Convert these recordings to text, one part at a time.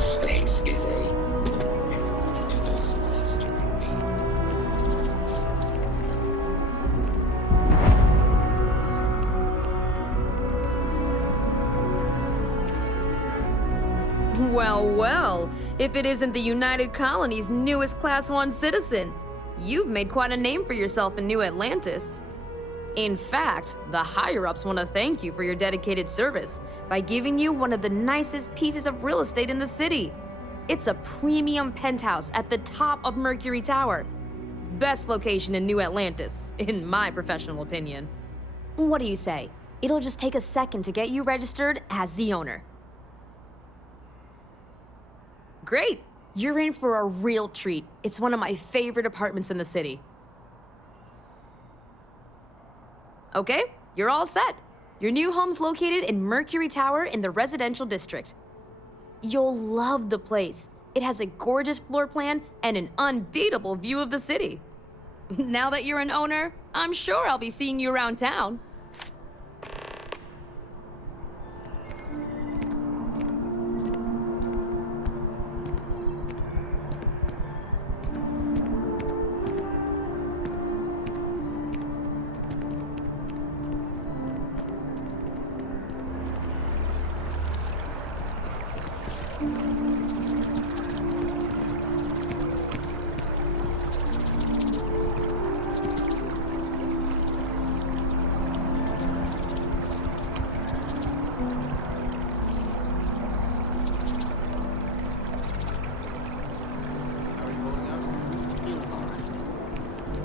Space is a Well, well, if it isn't the United Colony's newest Class 1 citizen, you've made quite a name for yourself in New Atlantis. In fact, the higher-ups want to thank you for your dedicated service by giving you one of the nicest pieces of real estate in the city. It's a premium penthouse at the top of Mercury Tower. Best location in New Atlantis, in my professional opinion. What do you say? It'll just take a second to get you registered as the owner. Great! You're in for a real treat. It's one of my favorite apartments in the city. Okay, you're all set. Your new home's located in Mercury Tower in the residential district. You'll love the place. It has a gorgeous floor plan and an unbeatable view of the city. Now that you're an owner, I'm sure I'll be seeing you around town.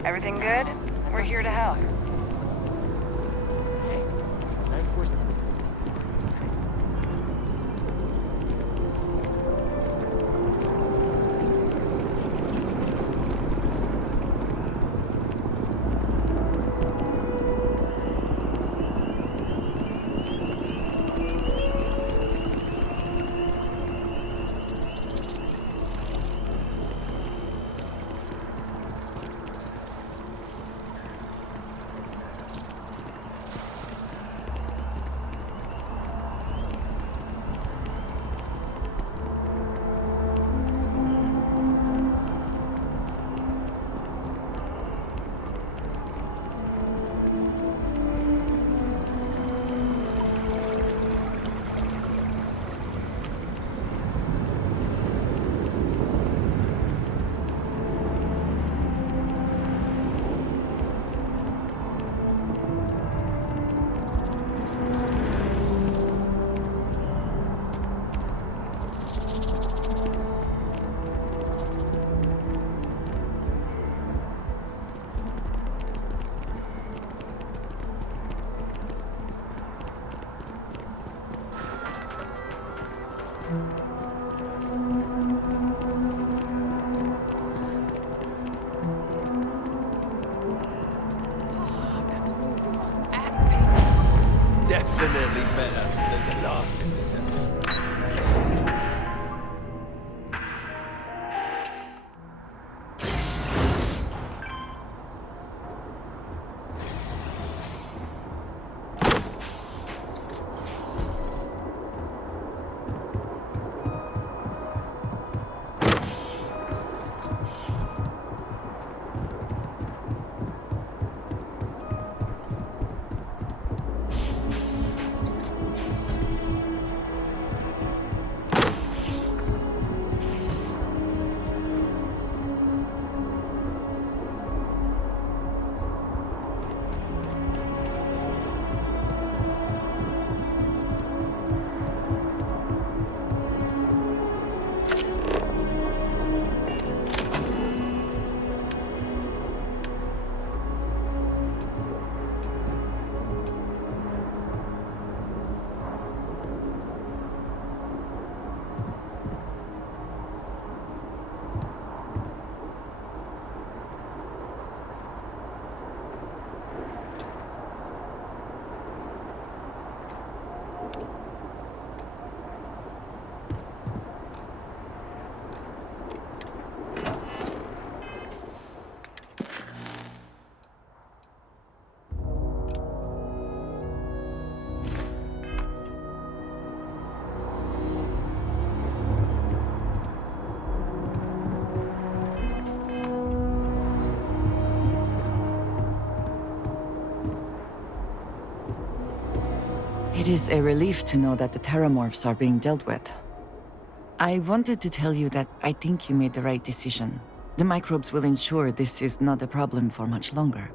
Everything good? We're here to help. Hey, 947. Definitely better than the last in this episode. It is a relief to know that the terramorphs are being dealt with. I wanted to tell you that I think you made the right decision. The microbes will ensure this is not a problem for much longer.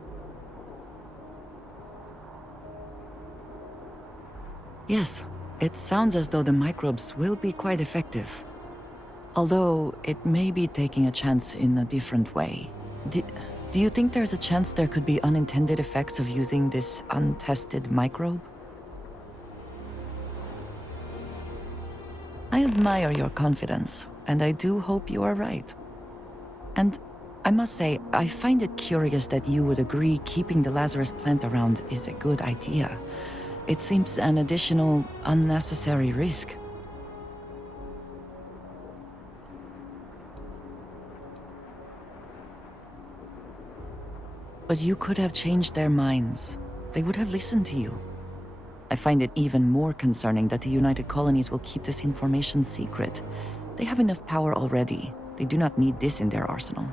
Yes, it sounds as though the microbes will be quite effective. Although, it may be taking a chance in a different way. Do you think there's a chance there could be unintended effects of using this untested microbe? I admire your confidence, and I do hope you are right. And I must say, I find it curious that you would agree keeping the Lazarus plant around is a good idea. It seems an additional, unnecessary risk. But you could have changed their minds. They would have listened to you. I find it even more concerning that the United Colonies will keep this information secret. They have enough power already. They do not need this in their arsenal.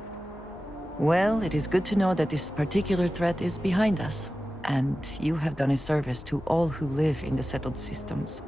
Well, it is good to know that this particular threat is behind us, and you have done a service to all who live in the settled systems.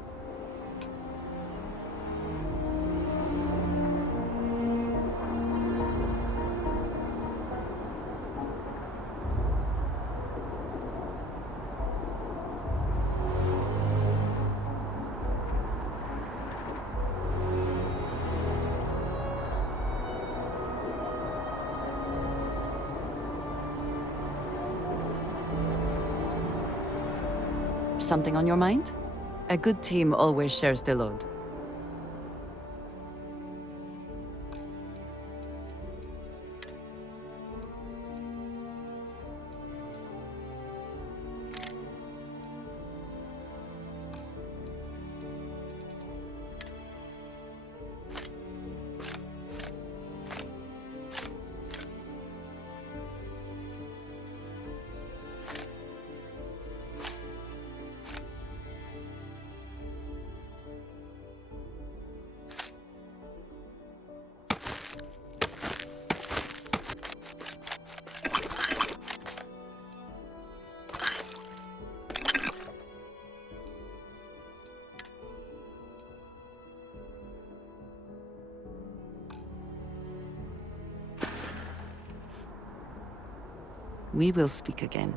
Something on your mind? A good team always shares the load. We will speak again.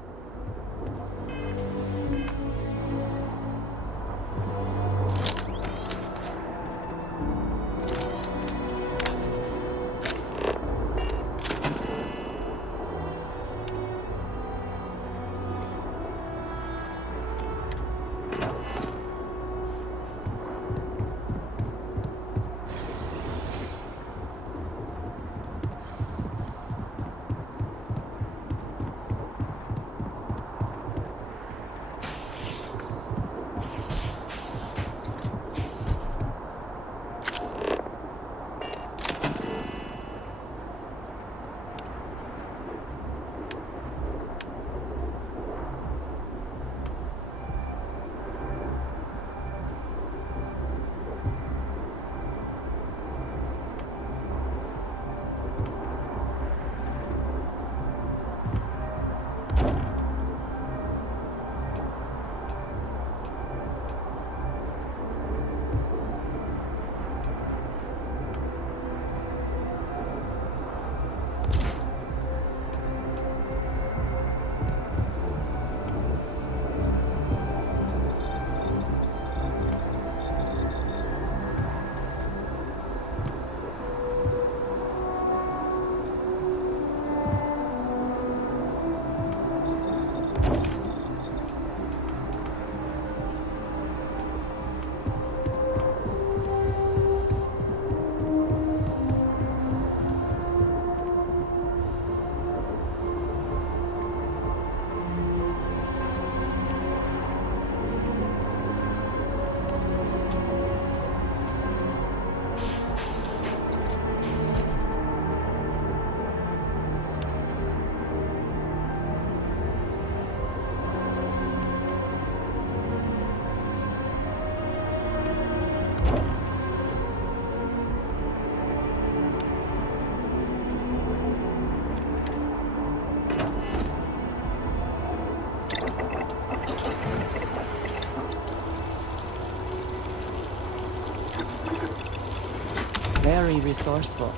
very resourceful.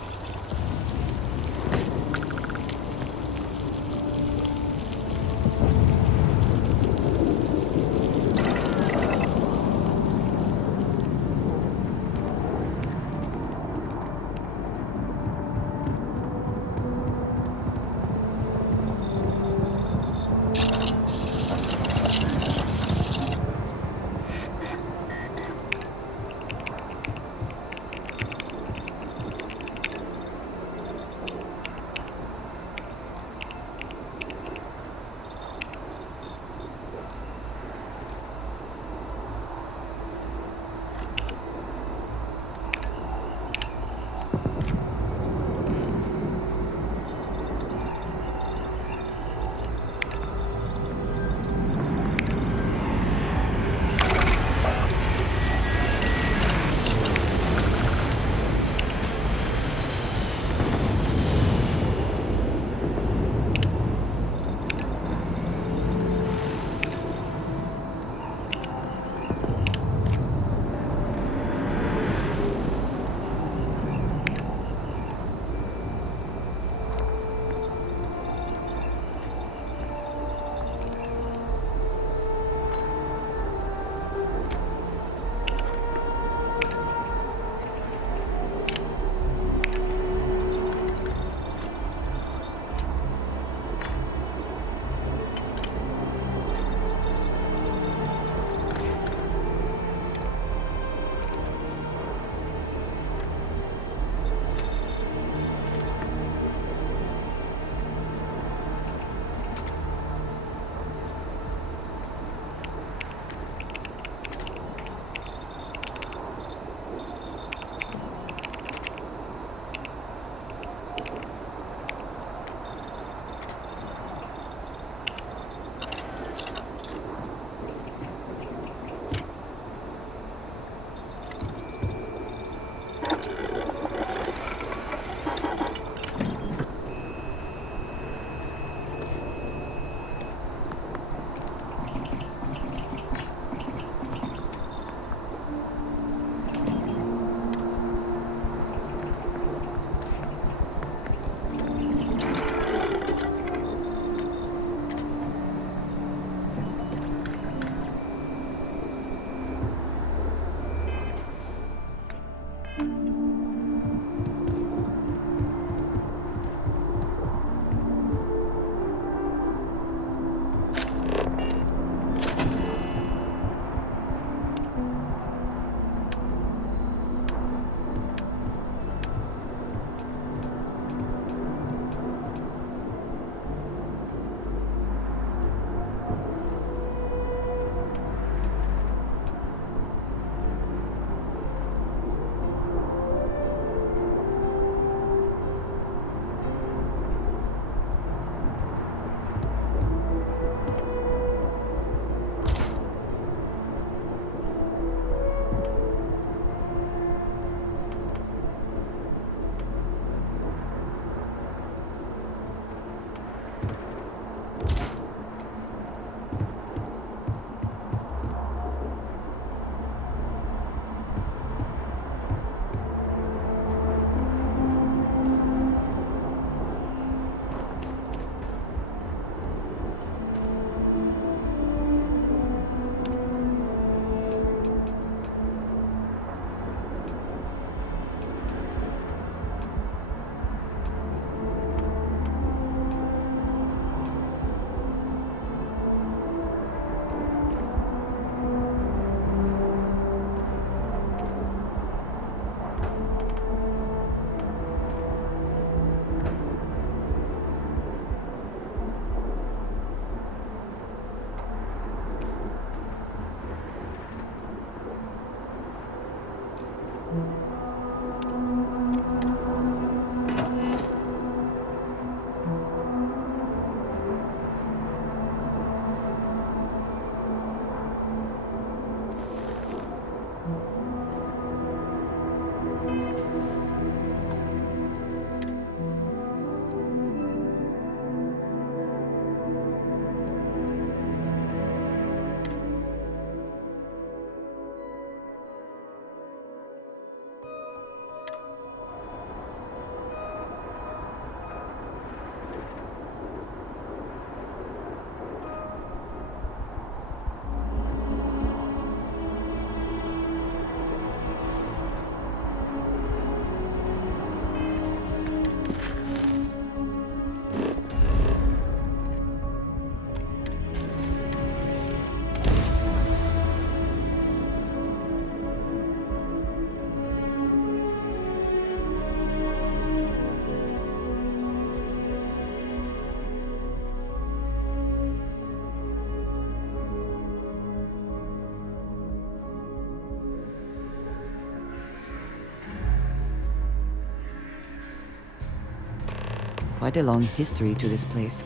quite a long history to this place.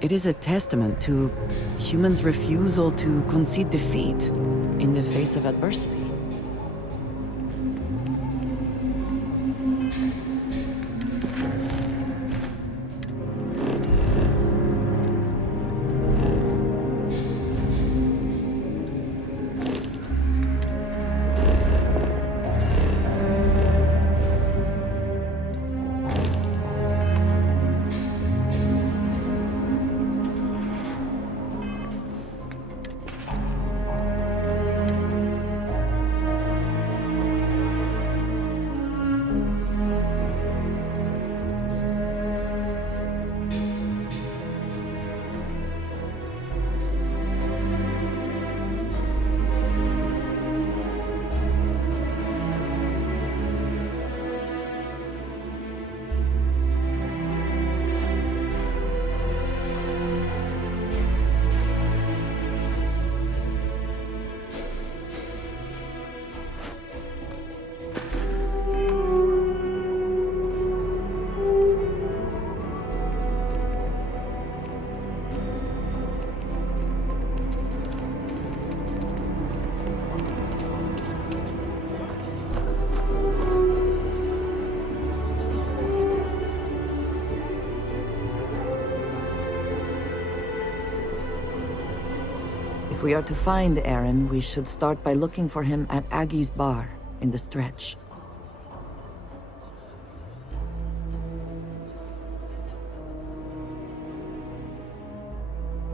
It is a testament to humans' refusal to concede defeat in the face of adversity. If we are to find Aaron, we should start by looking for him at Aggie's bar in the stretch.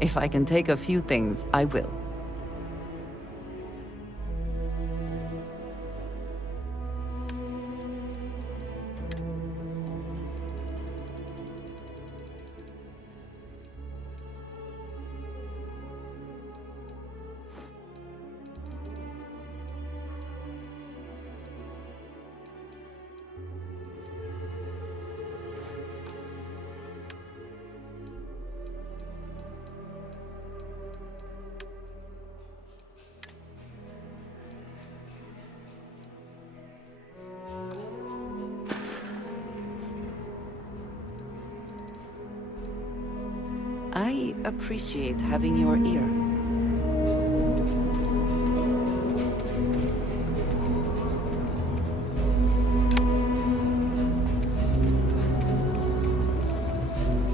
If I can take a few things, I will. I appreciate having your ear.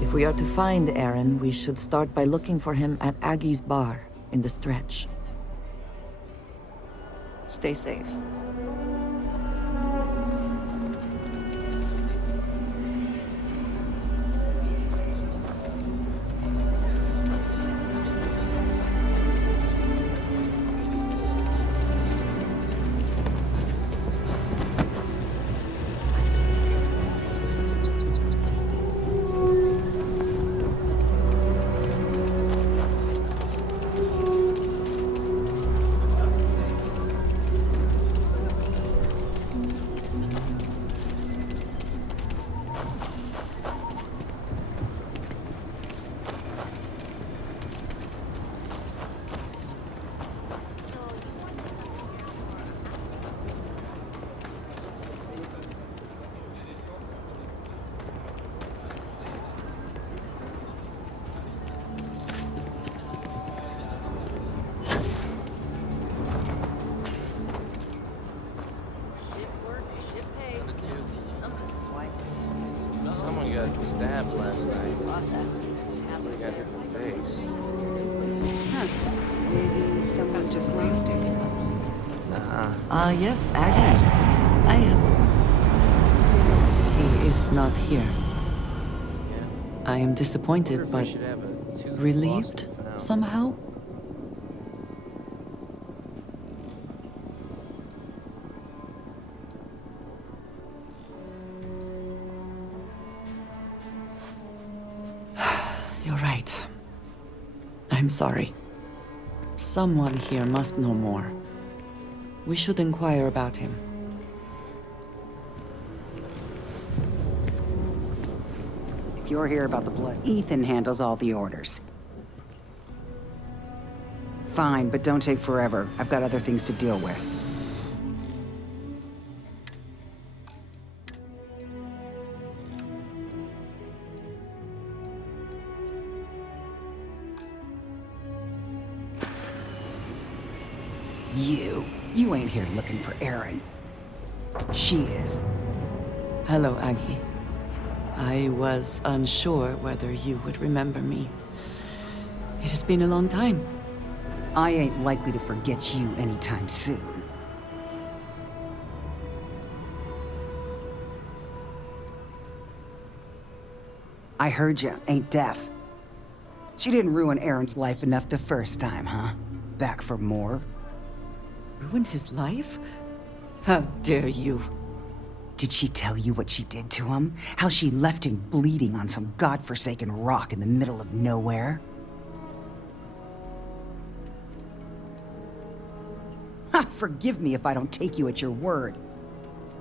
If we are to find Aaron, we should start by looking for him at Aggie's bar in the stretch. Stay safe. Someone got stabbed last night. They got hit in the face. Huh. Maybe someone just lost it. Nah. Yes, Agnes. I have... He is not here. Yeah. I am disappointed, We but should have a tooth relieved lost and found. somehow. You're right. I'm sorry. Someone here must know more. We should inquire about him. If you're here about the blood, Ethan handles all the orders. Fine, but don't take forever. I've got other things to deal with. You ain't here looking for Erin. She is. Hello, Aggie. I was unsure whether you would remember me. It has been a long time. I ain't likely to forget you anytime soon. I heard you ain't deaf. She didn't ruin Erin's life enough the first time, huh? Back for more? Ruined his life? How dare you? Did she tell you what she did to him? How she left him bleeding on some godforsaken rock in the middle of nowhere? Ha! Forgive me if I don't take you at your word.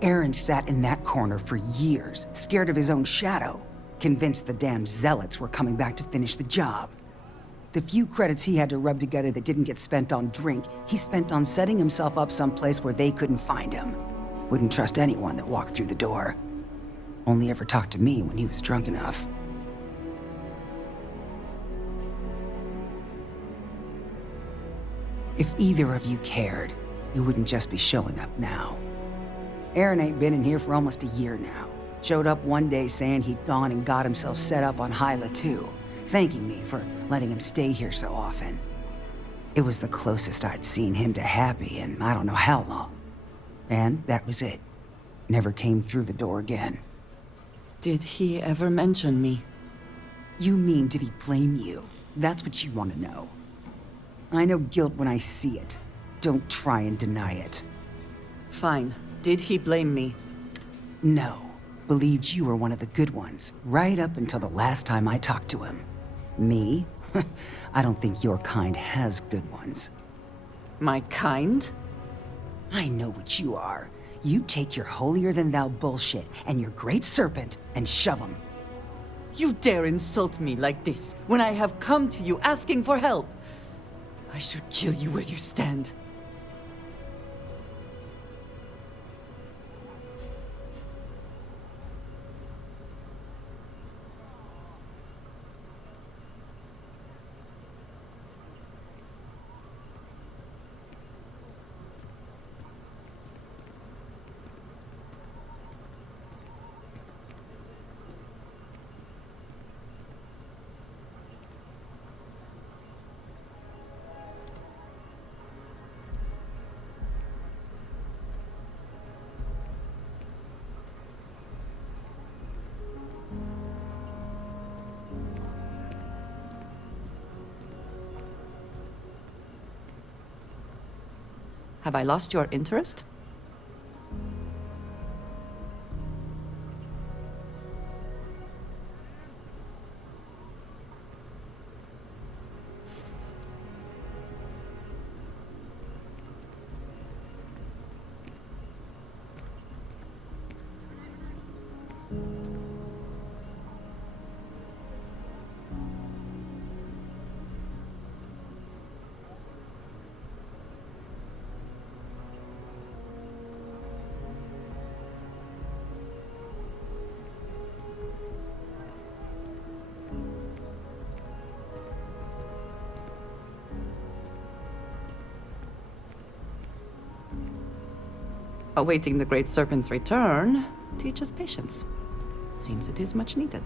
Erin sat in that corner for years, scared of his own shadow, convinced the damn zealots were coming back to finish the job. The few credits he had to rub together that didn't get spent on drink, he spent on setting himself up someplace where they couldn't find him. Wouldn't trust anyone that walked through the door. Only ever talked to me when he was drunk enough. If either of you cared, you wouldn't just be showing up now. Erin ain't been in here for almost a year now. Showed up one day saying he'd gone and got himself set up on Hyla too, thanking me for letting him stay here so often. It was the closest I'd seen him to happy in I don't know how long. And that was it. Never came through the door again. Did he ever mention me? You mean, did he blame you? That's what you want to know. I know guilt when I see it. Don't try and deny it. Fine. Did he blame me? No. Believed you were one of the good ones, right up until the last time I talked to him. Me? I don't think your kind has good ones. My kind? I know what you are. You take your holier-than-thou bullshit and your great serpent and shove them. You dare insult me like this when I have come to you asking for help. I should kill you where you stand. Have I lost your interest? Awaiting the Great Serpent's return teaches patience. Seems it is much needed.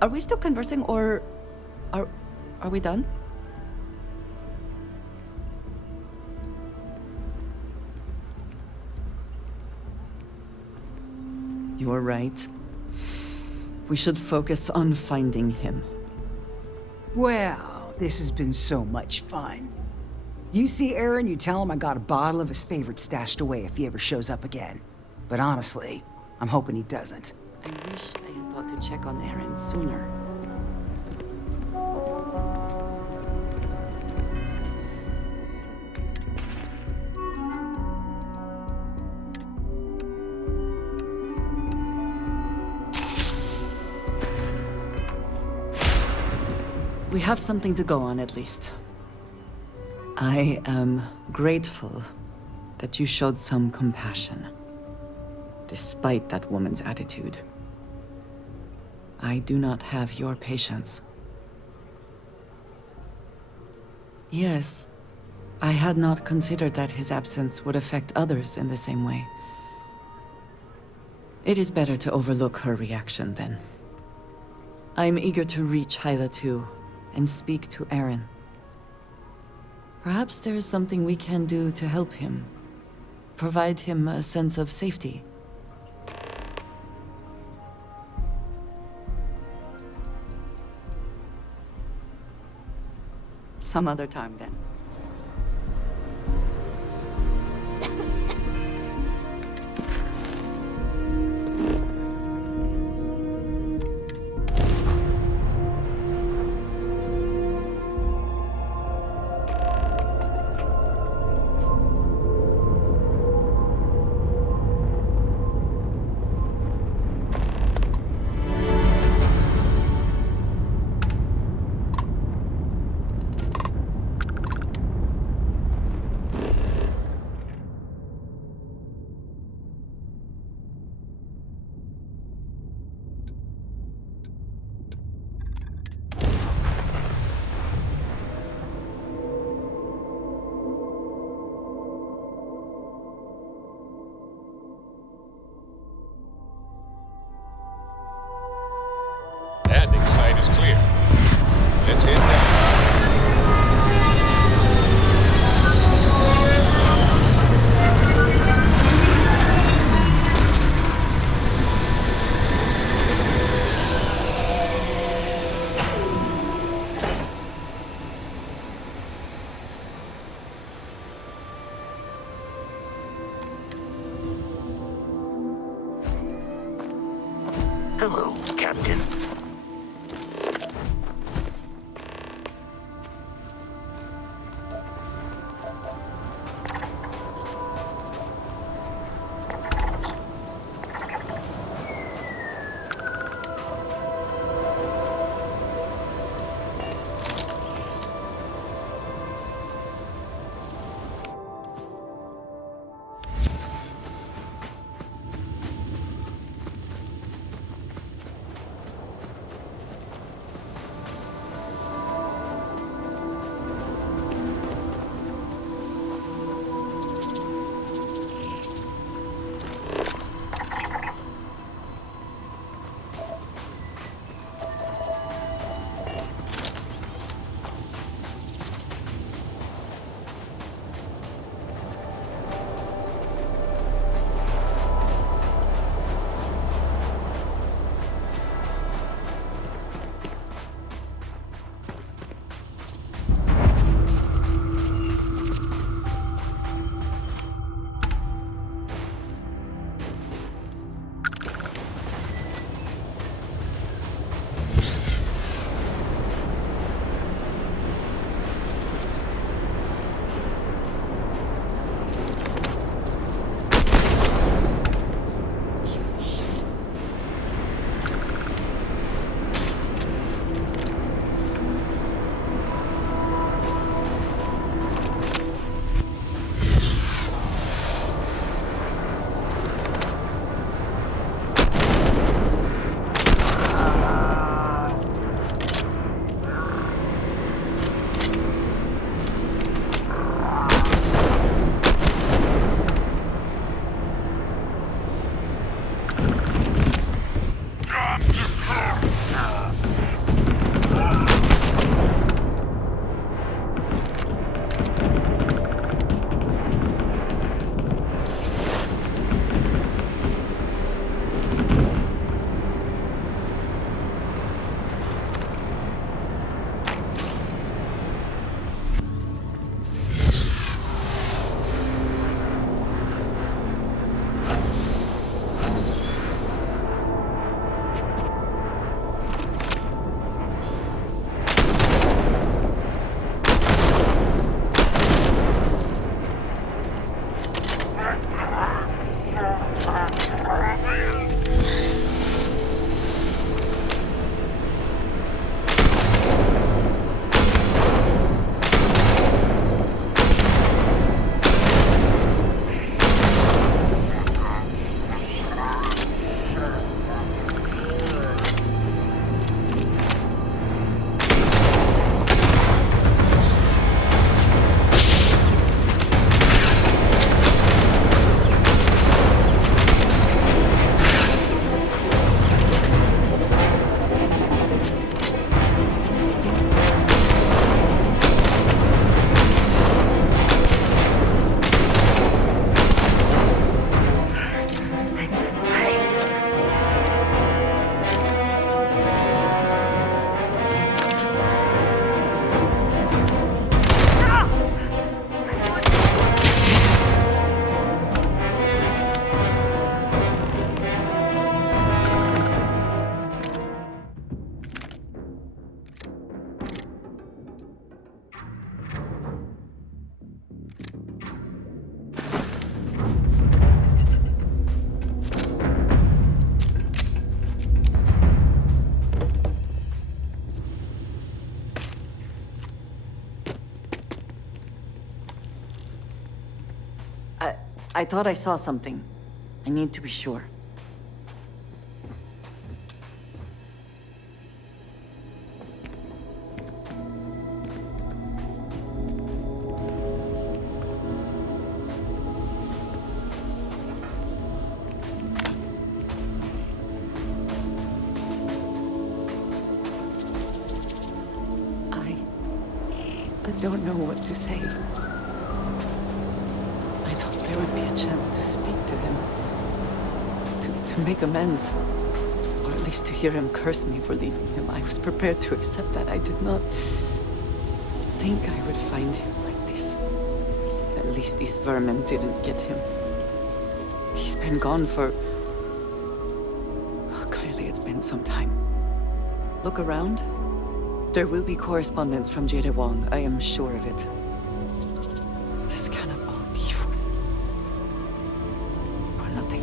Are we still conversing, or are we done? You're right. We should focus on finding him. Well, this has been so much fun. You see Aaron, you tell him I got a bottle of his favorite stashed away if he ever shows up again. But honestly, I'm hoping he doesn't. I wish I had thought to check on Aaron sooner. We have something to go on, at least. I am grateful that you showed some compassion, despite that woman's attitude. I do not have your patience. Yes, I had not considered that his absence would affect others in the same way. It is better to overlook her reaction, then. I'm eager to reach Hyla too, and speak to Aaron. Perhaps there is something we can do to help him. Provide him a sense of safety. Some other time, then. Landing site is clear. Let's hit that. Hello, Captain. I thought I saw something. I need to be sure. I don't know what to say. I thought there would be a chance to speak to him. To make amends. Or at least to hear him curse me for leaving him. I was prepared to accept that. I did not think I would find him like this. At least these vermin didn't get him. He's been gone for... Well, clearly it's been some time. Look around. There will be correspondence from Jada Wong, I am sure of it. This cannot all be for nothing.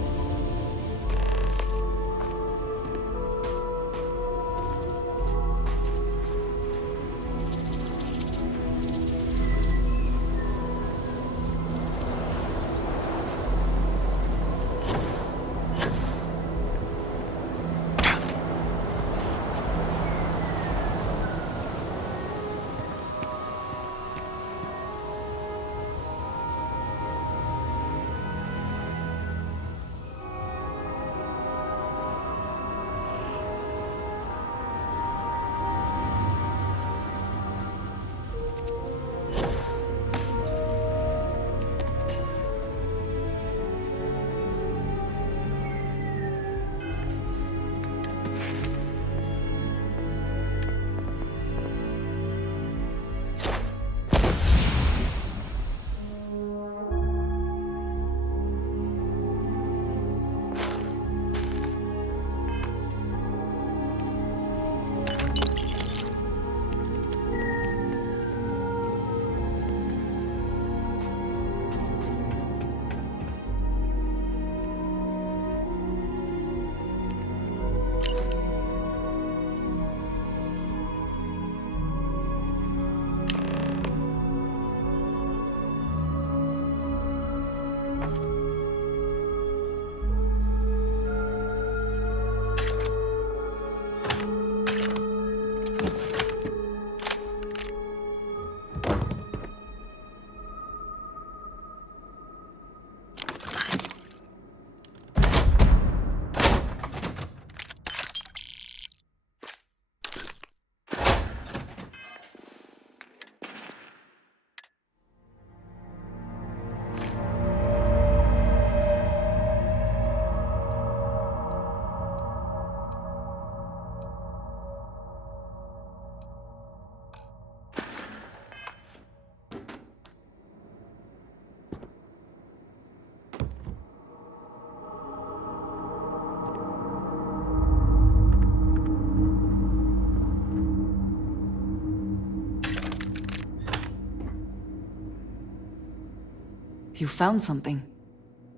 You found something.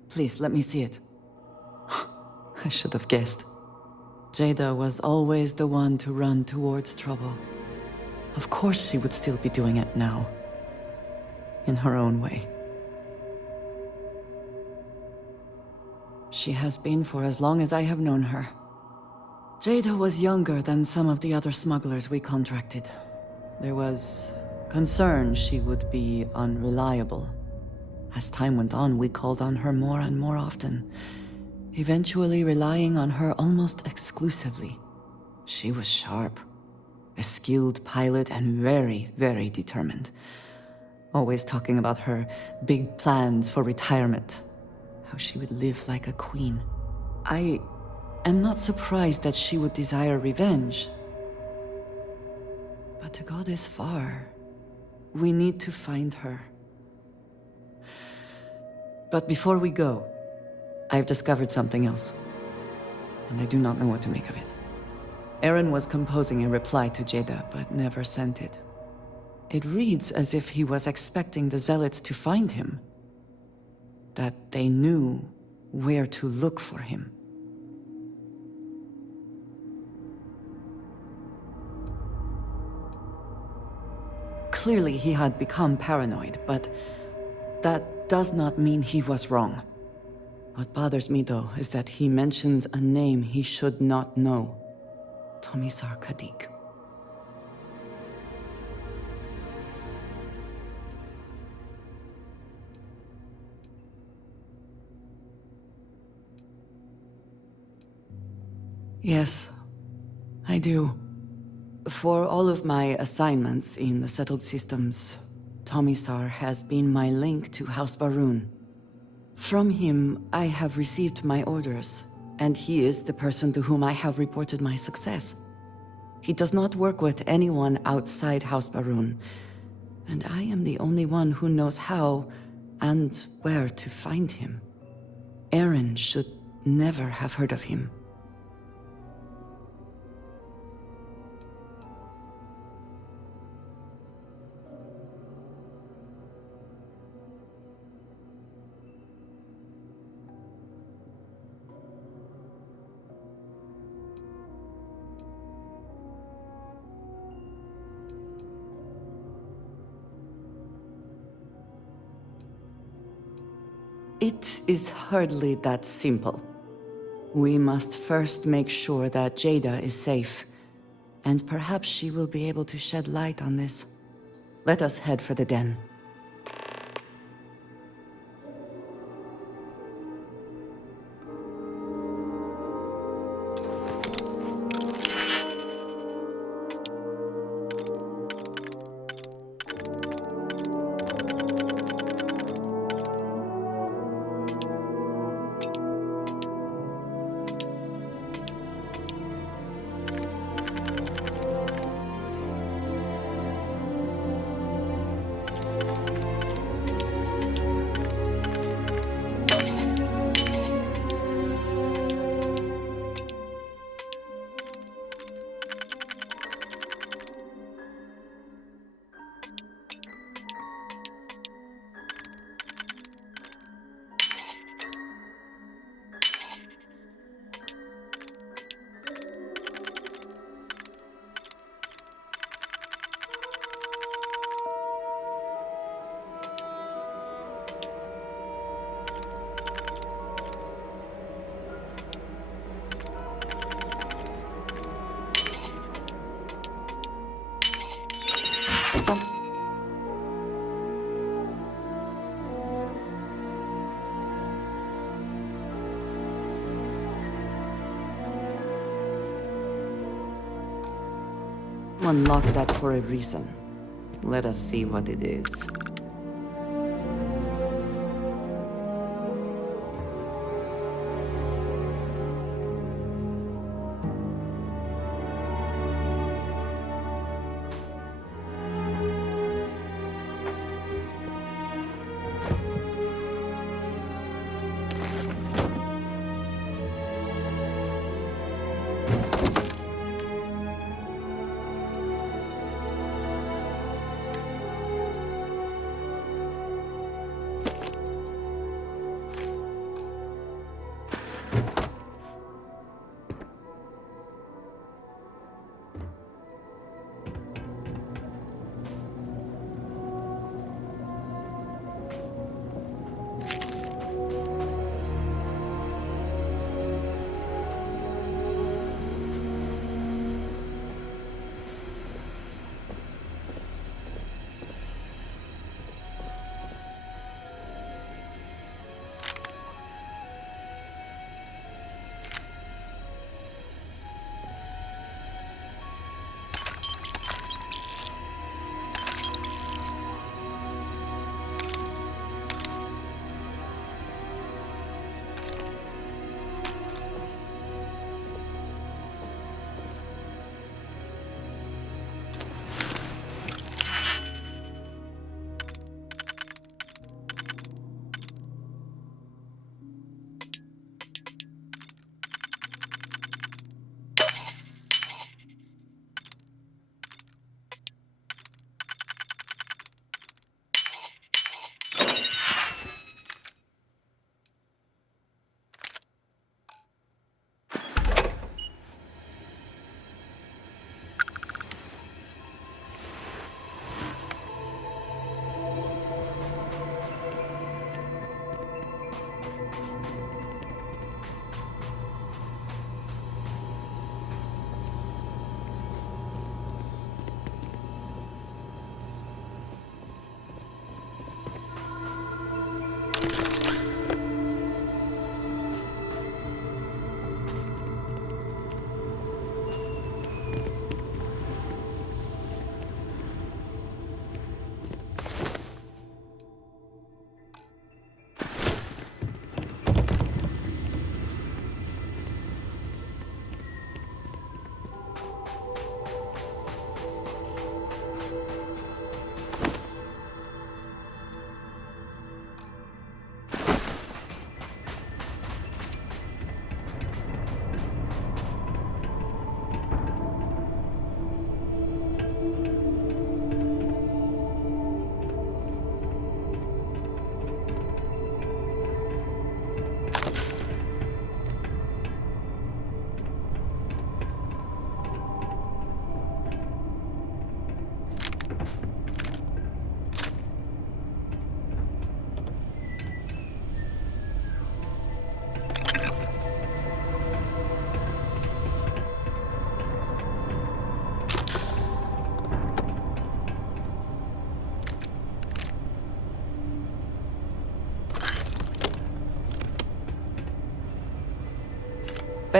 Please, let me see it. I should have guessed. Jada was always the one to run towards trouble. Of course she would still be doing it now. In her own way. She has been for as long as I have known her. Jada was younger than some of the other smugglers we contracted. There was concern she would be unreliable. As time went on, we called on her more and more often, eventually relying on her almost exclusively. She was sharp, a skilled pilot and very, very determined. Always talking about her big plans for retirement, how she would live like a queen. I am not surprised that she would desire revenge. But to go this far, we need to find her. But before we go, I've discovered something else, and I do not know what to make of it. Aaron was composing a reply to Jada, but never sent it. It reads as if he was expecting the Zealots to find him, that they knew where to look for him. Clearly he had become paranoid, but that does not mean he was wrong. What bothers me, though, is that he mentions a name he should not know. Tomisar Kadik. Yes, I do. For all of my assignments in the settled systems, Tomisar has been my link to House Barun. From him, I have received my orders, and he is the person to whom I have reported my success. He does not work with anyone outside House Barun, and I am the only one who knows how and where to find him. Eren should never have heard of him. It is hardly that simple. We must first make sure that Jada is safe, and perhaps she will be able to shed light on this. Let us head for the den. Unlock that for a reason. Let us see what it is.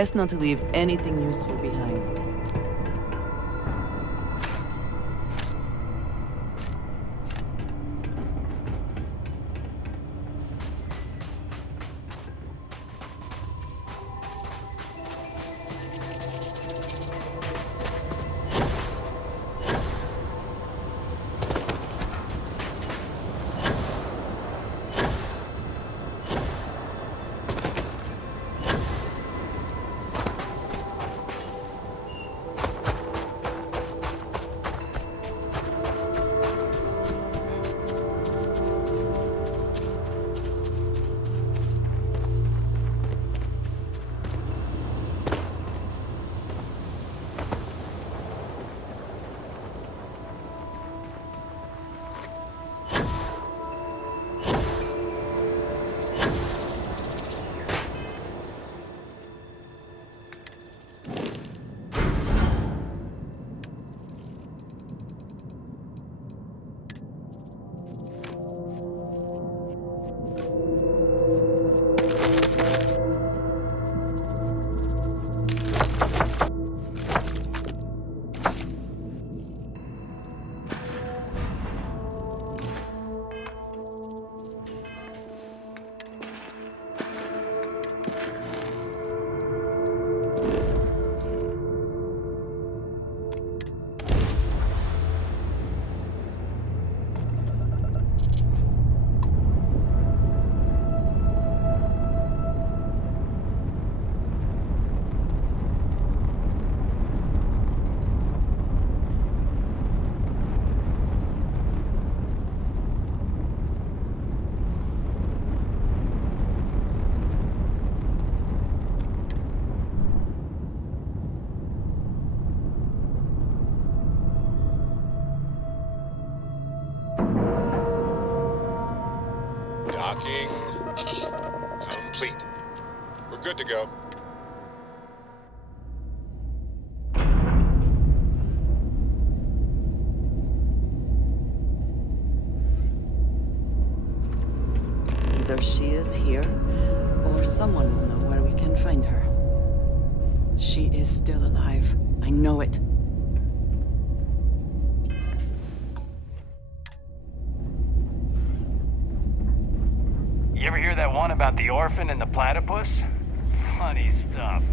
Best not to leave anything useful behind. Docking complete. We're good to go. Either she is here, or someone will know where we can find her. She is still alive. I know it. You ever hear that one about the orphan and the platypus? Funny stuff.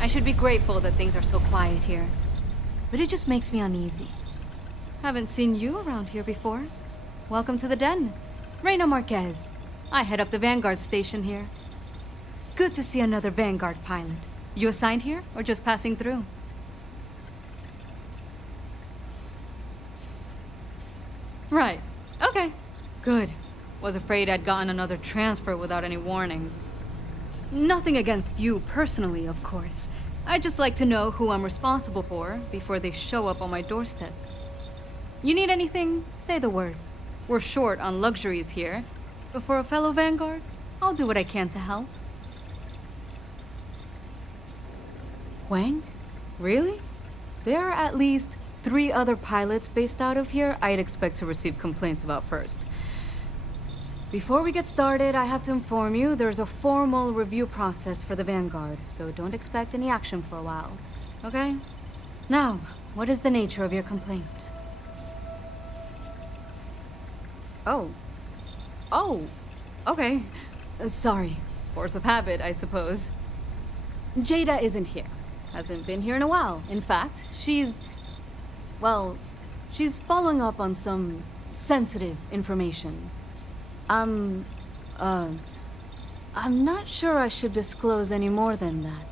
I should be grateful that things are so quiet here, but it just makes me uneasy. Haven't seen you around here before. Welcome to the den. Reina Marquez. I head up the Vanguard station here. Good to see another Vanguard pilot. You assigned here, or just passing through? Right. Okay. Good. Was afraid I'd gotten another transfer without any warning. Nothing against you personally, of course. I'd just like to know who I'm responsible for before they show up on my doorstep. You need anything? Say the word. We're short on luxuries here, but for a fellow Vanguard, I'll do what I can to help. Wang? Really? There are at least 3 other pilots based out of here I'd expect to receive complaints about first. Before we get started, I have to inform you there's a formal review process for the Vanguard, so don't expect any action for a while, okay? Now, what is the nature of your complaint? Oh, okay. Sorry. Force of habit, I suppose. Jada isn't here. Hasn't been here in a while. In fact, she's following up on some sensitive information. I'm not sure I should disclose any more than that.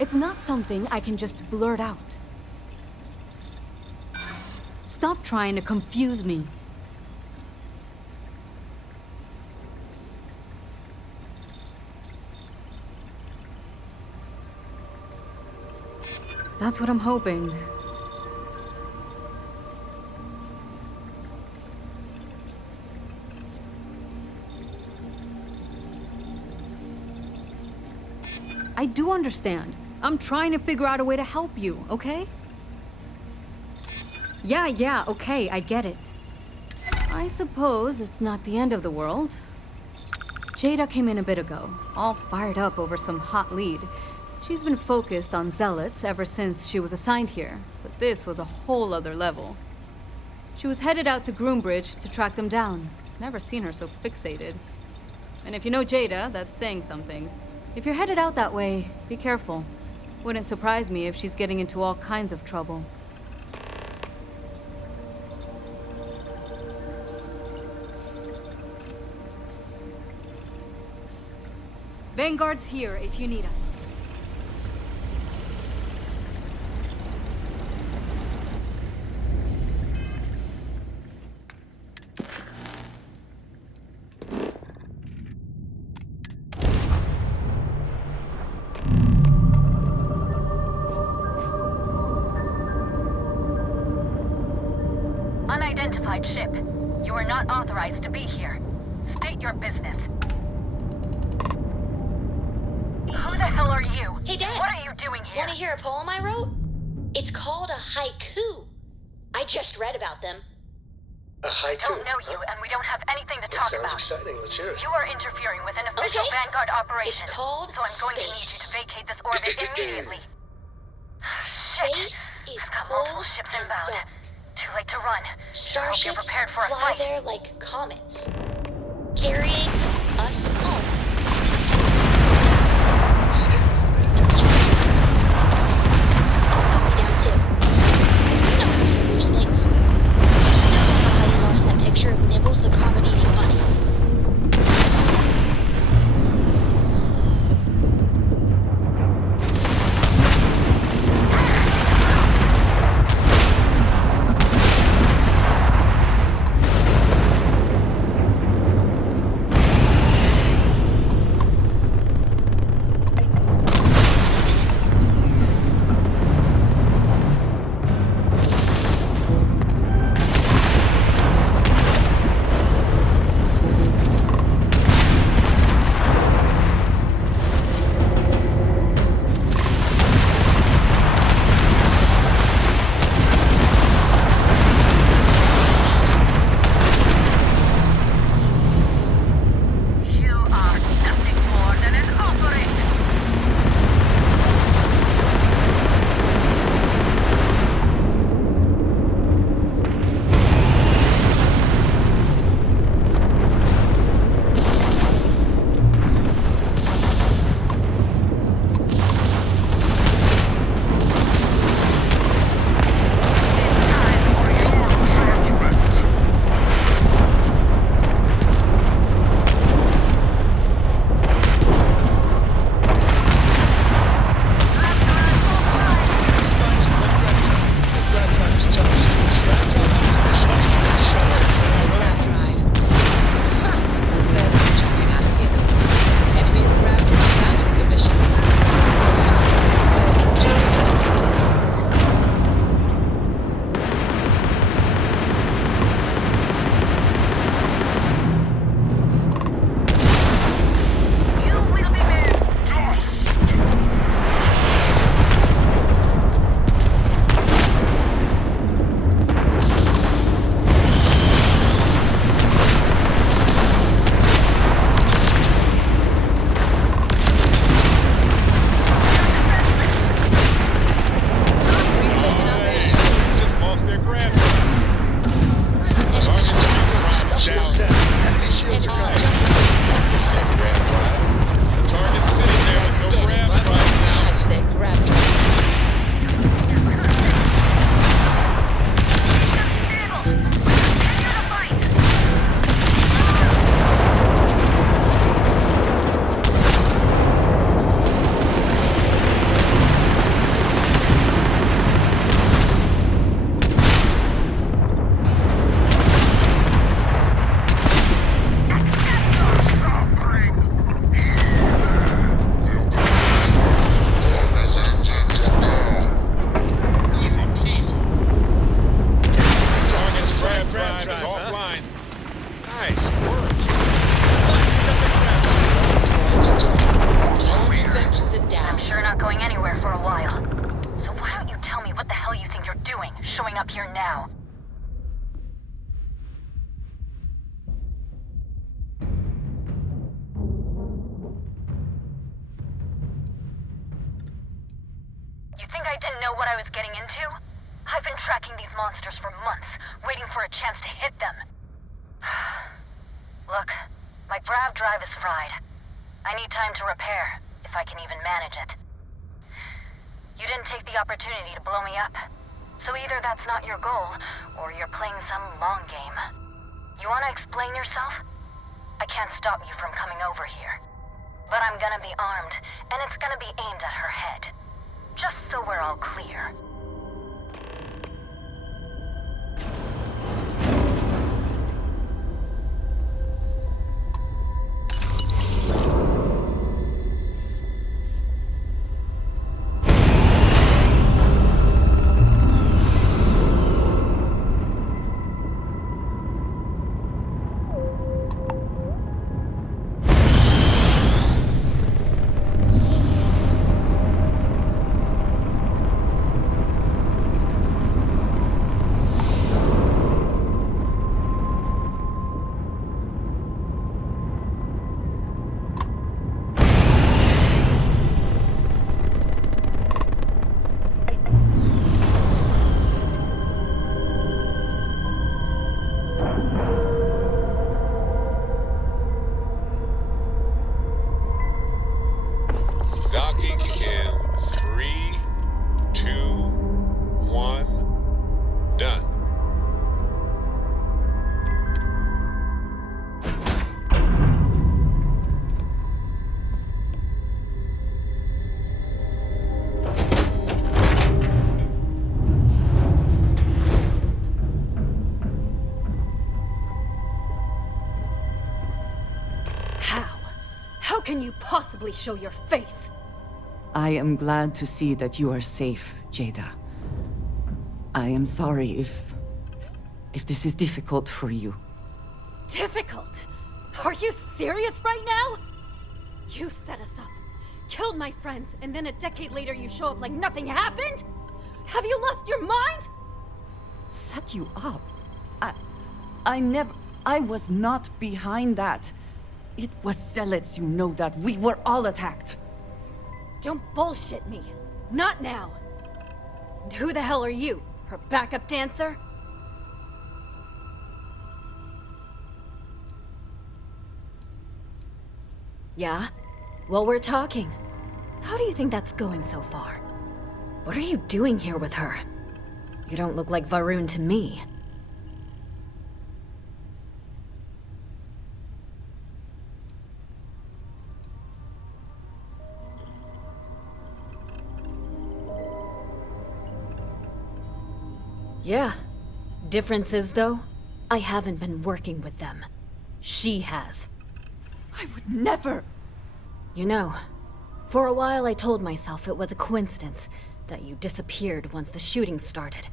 It's not something I can just blurt out. Stop trying to confuse me. That's what I'm hoping. I do understand. I'm trying to figure out a way to help you, okay? Yeah, okay, I get it. I suppose it's not the end of the world. Jada came in a bit ago, all fired up over some hot lead. She's been focused on zealots ever since she was assigned here, but this was a whole other level. She was headed out to Groombridge to track them down. Never seen her so fixated. And if you know Jada, that's saying something. If you're headed out that way, be careful. Wouldn't surprise me if she's getting into all kinds of trouble. Vanguard's here if you need us. Unidentified ship. You are not authorized to be here. State your business. Who the hell are you? Hey, Dad. What are you doing here? Want to hear a poem I wrote? It's called a haiku. I just read about them. A haiku? I don't know you, and we don't have anything to talk about. That sounds exciting. Let's hear it. You are interfering with an official Vanguard operation. It's called So I'm going to need you space. to vacate this orbit immediately. Shit. Space is I've got multiple cold ships and inbound. dark. Too late to run. Starships Hope you're prepared for a fly fight. there like comets, carrying us home. Copy down too. You know how to use things. I still don't know how you lost that picture of Nibbles the comet-eating bunny. showing up here now. You think I didn't know what I was getting into? I've been tracking these monsters for months, waiting for a chance to hit them. Look, my grav drive is fried. I need time to repair, if I can even manage it. You didn't take the opportunity to blow me up. So either that's not your goal, or you're playing some long game. You wanna explain yourself? I can't stop you from coming over here. But I'm gonna be armed, and it's gonna be aimed at her head. Just so we're all clear. Docking in 3, 2, 1, done. How can you possibly show your face? I am glad to see that you are safe, Jada. I am sorry if this is difficult for you. Difficult? Are you serious right now? You set us up, killed my friends, and then a decade later you show up like nothing happened? Have you lost your mind? Set you up? I was not behind that. It was zealots, you know that. We were all attacked. Don't bullshit me. Not now. And who the hell are you? Her backup dancer? Yeah? Well, we're talking. How do you think that's going so far? What are you doing here with her? You don't look like Varun to me. Yeah. Difference is, though, I haven't been working with them. She has. I would never! You know, for a while I told myself it was a coincidence that you disappeared once the shooting started.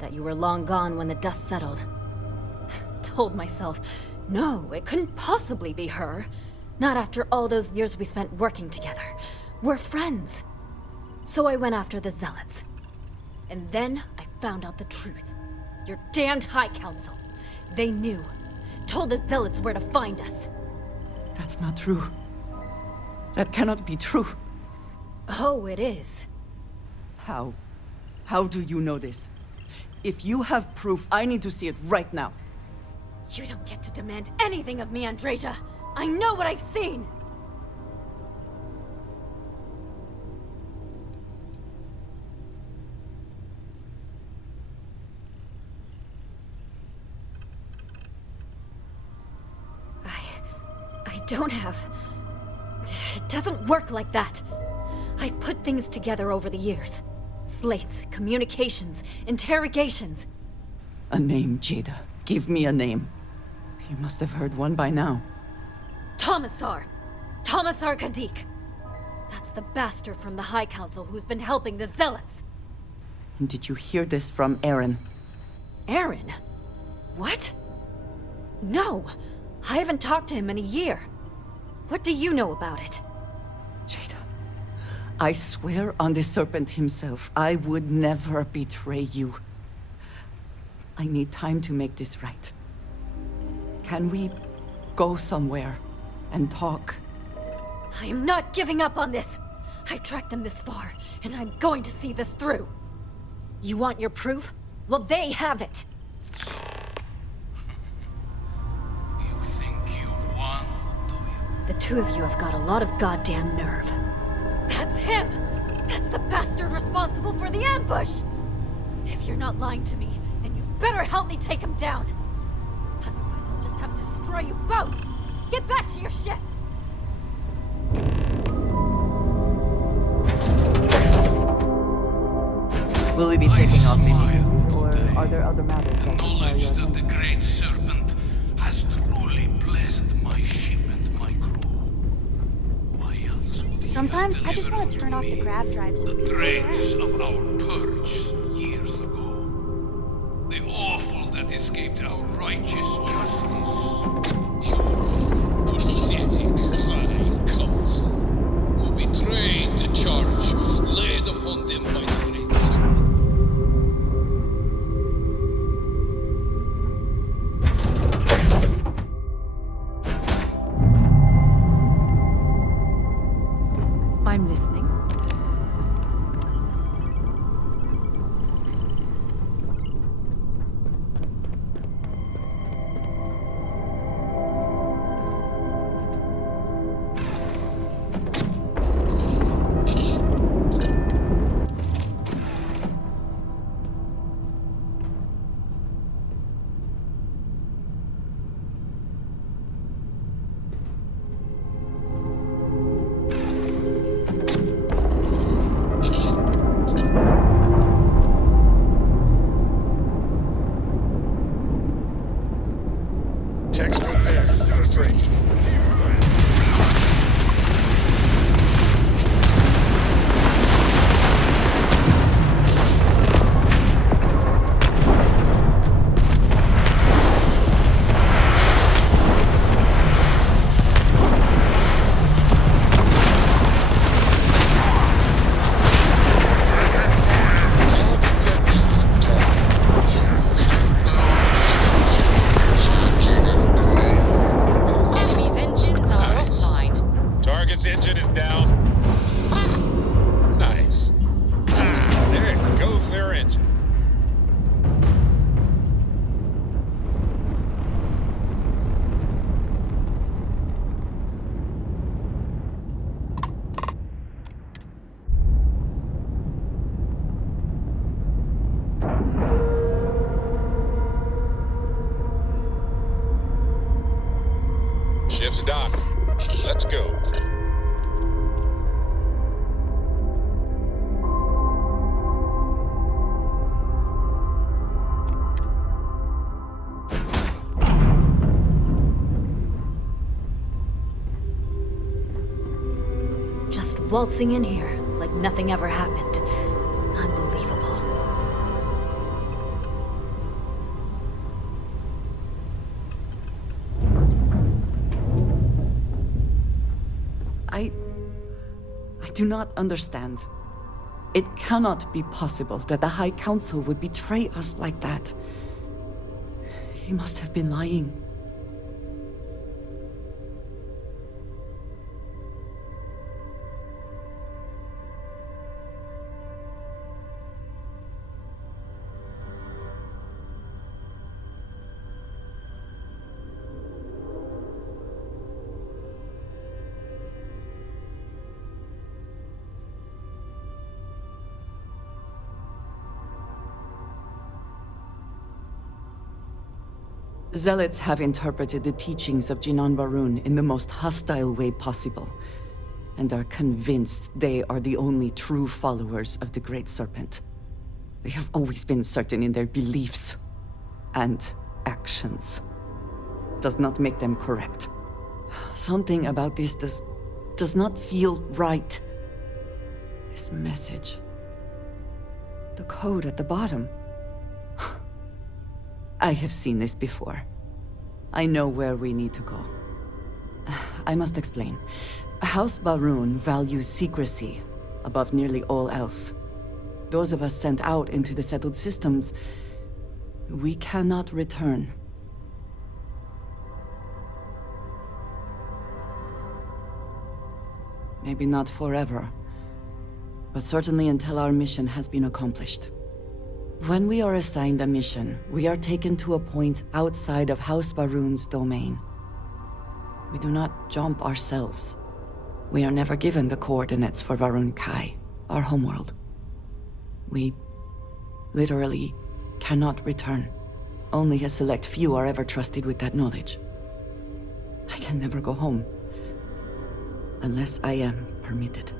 That you were long gone when the dust settled. Told myself, no, it couldn't possibly be her. Not after all those years we spent working together. We're friends. So I went after the zealots. And then I found out the truth. Your damned High Council. They knew. Told the zealots where to find us. That's not true. That cannot be true. Oh, it is. How? How do you know this? If you have proof, I need to see it right now. You don't get to demand anything of me, Andreja. I know what I've seen! I don't have... It doesn't work like that. I've put things together over the years. Slates, communications, interrogations. A name, Jada. Give me a name. You must have heard one by now. Tomasar Kadik. That's the bastard from the High Council who's been helping the zealots. Did you hear this from Aaron? Aaron? What? No, I haven't talked to him in a year. What do you know about it? Jada, I swear on the serpent himself, I would never betray you. I need time to make this right. Can we go somewhere and talk? I am not giving up on this! I've tracked them this far, and I'm going to see this through! You want your proof? Well, they have it! You think you've won, do you? The two of you have got a lot of goddamn nerve. That's him! That's the bastard responsible for the ambush! If you're not lying to me, then you better help me take him down! Otherwise, I'll just have to destroy you both! Get back to your ship! Will we be taking off immediately, or are there other matters The knowledge that the Great Serpent has truly blessed my ship and my crew. Why else would he Sometimes I just want to deliver turn off the me grav drive so we the can dregs of our purge years ago. The awful that escaped our righteous justice. Pathetic high council, who betrayed the charge laid upon them by the Great Serpent. I'm listening. Textbook there, I'm afraid. Enemy's engines are offline. Target's engine is down. Nice. There goes their engine. Ship's docked. Let's go. Just waltzing in here like nothing ever happened. Unbelievable. I do not understand. It cannot be possible that the High Council would betray us like that. He must have been lying. Zealots have interpreted the teachings of Jinan Barun in the most hostile way possible, and are convinced they are the only true followers of the Great Serpent. They have always been certain in their beliefs and actions. Does not make them correct. Something about this does not feel right. This message. The code at the bottom. I have seen this before. I know where we need to go. I must explain. House Barun values secrecy above nearly all else. Those of us sent out into the settled systems, We cannot return. Maybe not forever, but certainly until our mission has been accomplished. When we are assigned a mission, we are taken to a point outside of House Va'ruun's domain. We do not jump ourselves. We are never given the coordinates for Va'ruun Kai, our homeworld. We literally cannot return. Only a select few are ever trusted with that knowledge. I can never go home, unless I am permitted.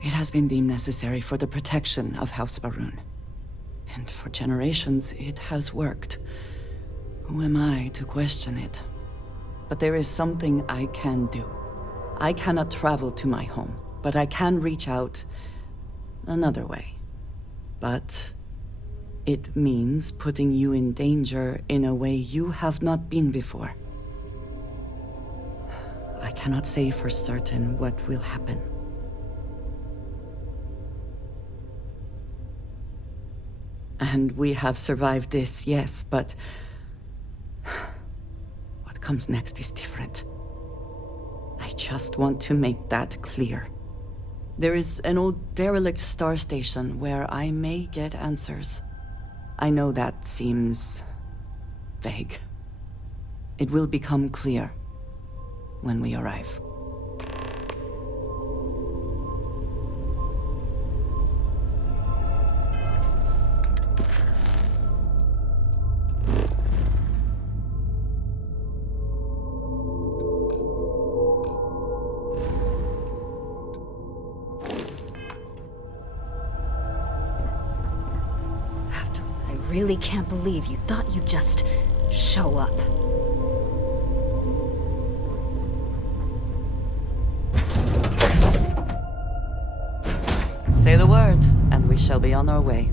It has been deemed necessary for the protection of House Va'ruun. And for generations, it has worked. Who am I to question it? But there is something I can do. I cannot travel to my home, but I can reach out another way. But it means putting you in danger in a way you have not been before. I cannot say for certain what will happen. And we have survived this, yes, but what comes next is different. I just want to make that clear. There is an old derelict star station where I may get answers. I know that seems vague. It will become clear when we arrive. I really can't believe you thought you'd just show up. Say the word, and we shall be on our way.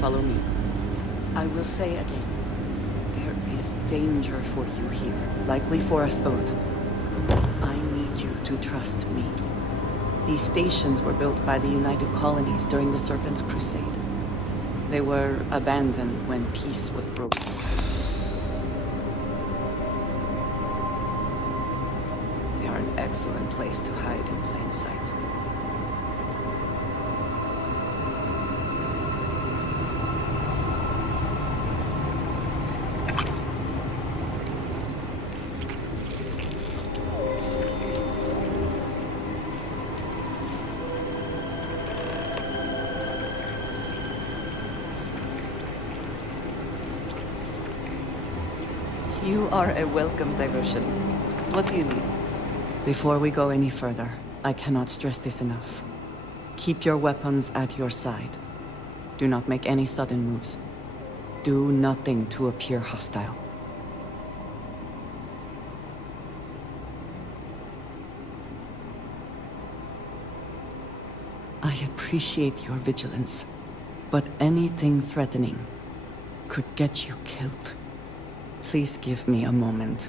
Follow me. I will say again, there is danger for you here, likely for us both. I need you to trust me. These stations were built by the United Colonies during the Serpent's Crusade. They were abandoned when peace was broken. They are an excellent place to hide in plain sight. You are a welcome diversion. What do you need? Before we go any further, I cannot stress this enough. Keep your weapons at your side. Do not make any sudden moves. Do nothing to appear hostile. I appreciate your vigilance, but anything threatening could get you killed. Please give me a moment.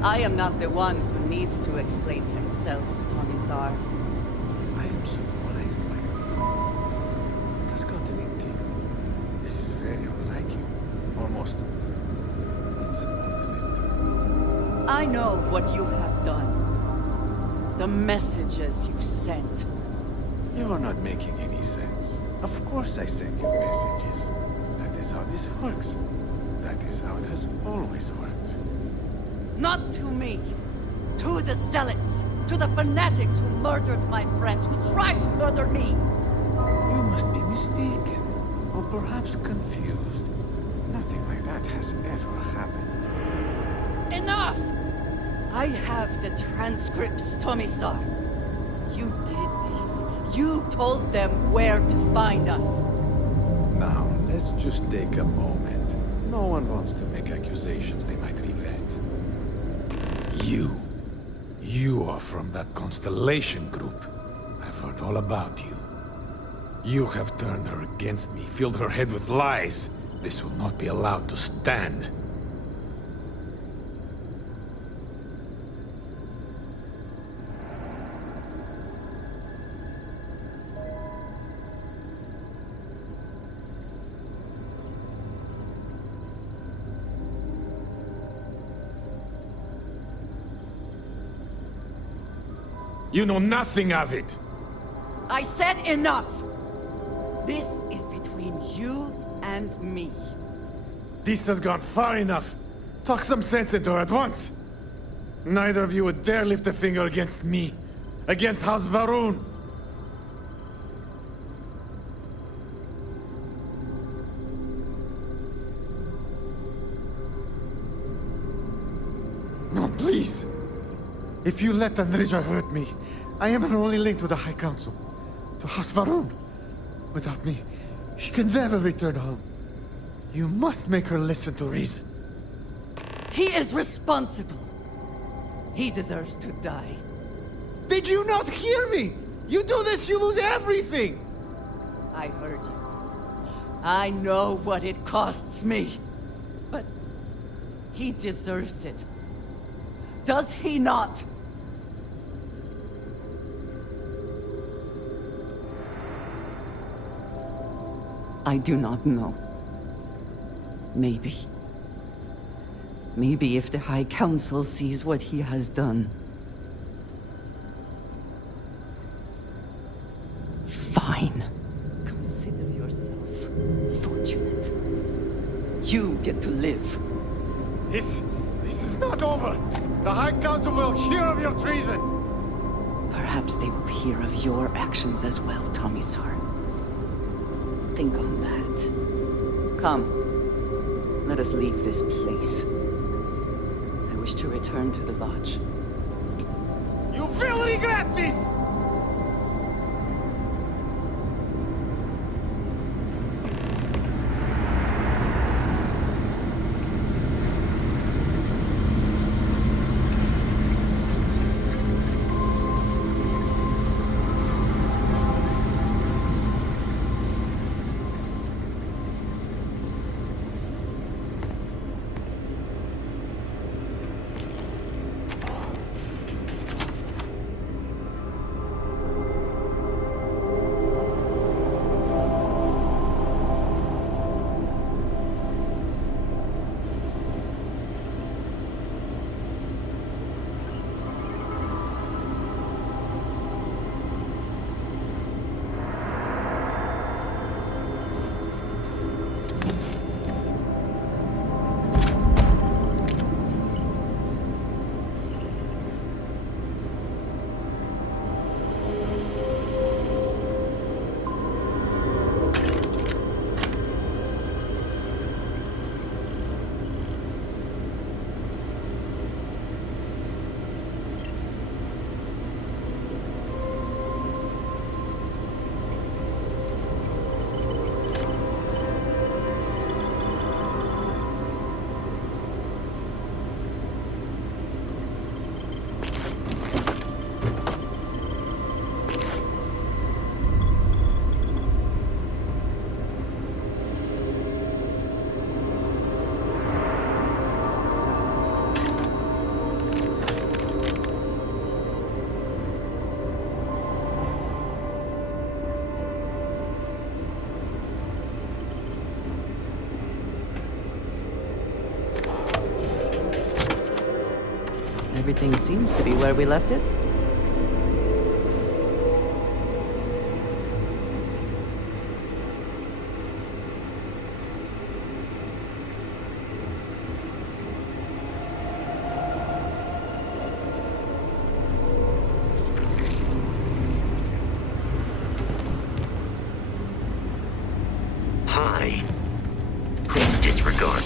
I am not the one who needs to explain himself, Commissar. I am surprised by it. What has gotten into you? This is very unlike you. Almost insubordinate. I know what you have done. The messages you sent. You are not making any sense. Of course I send you messages. That is how this works. That is how it has always worked. Not to me. To the zealots. To the fanatics who murdered my friends, who tried to murder me. You must be mistaken. Or perhaps confused. Nothing like that has ever happened. Enough! I have the transcripts, Commissar. You did this. You told them where to find us. Now, let's just take a moment. No one wants to make accusations they might regret. You are from that Constellation group. I've heard all about you. You have turned her against me, filled her head with lies. This will not be allowed to stand. You know nothing of it! I said enough! This is between you and me. This has gone far enough. Talk some sense into her at once. Neither of you would dare lift a finger against me. Against House Varun. No, please. If you let Andreja hurt me, I am her only link to the High Council. To House Varun. Without me, she can never return home. You must make her listen to reason. He is responsible. He deserves to die. Did you not hear me? You do this, you lose everything! I heard you. I know what it costs me. But he deserves it. Does he not? I do not know. Maybe. Maybe if the High Council sees what he has done. Fine. Consider yourself fortunate. You get to live. This is not over. The High Council will hear of your treason. Perhaps they will hear of your actions as well, Tomisar. Think on that. Come. Let us leave this place. I wish to return to the lodge. You will regret this! Everything seems to be where we left it. Hi. Please disregard.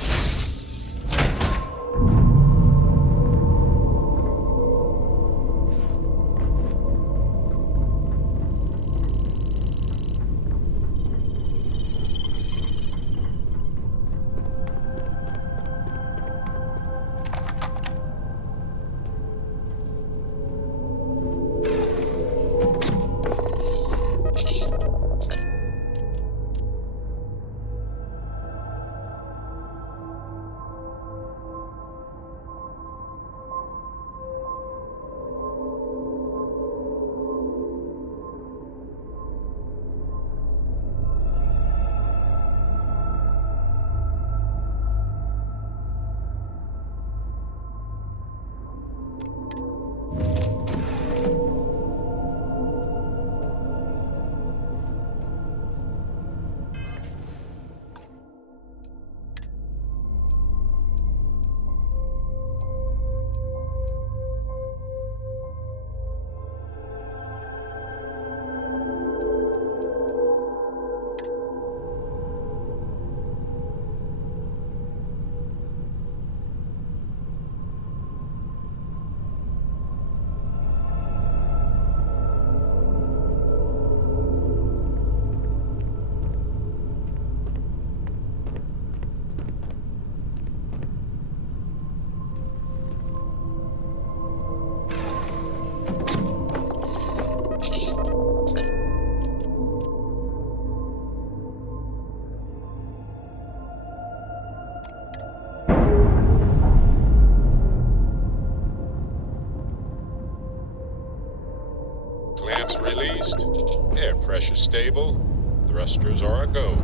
Clamps released, air pressure stable, thrusters are a go.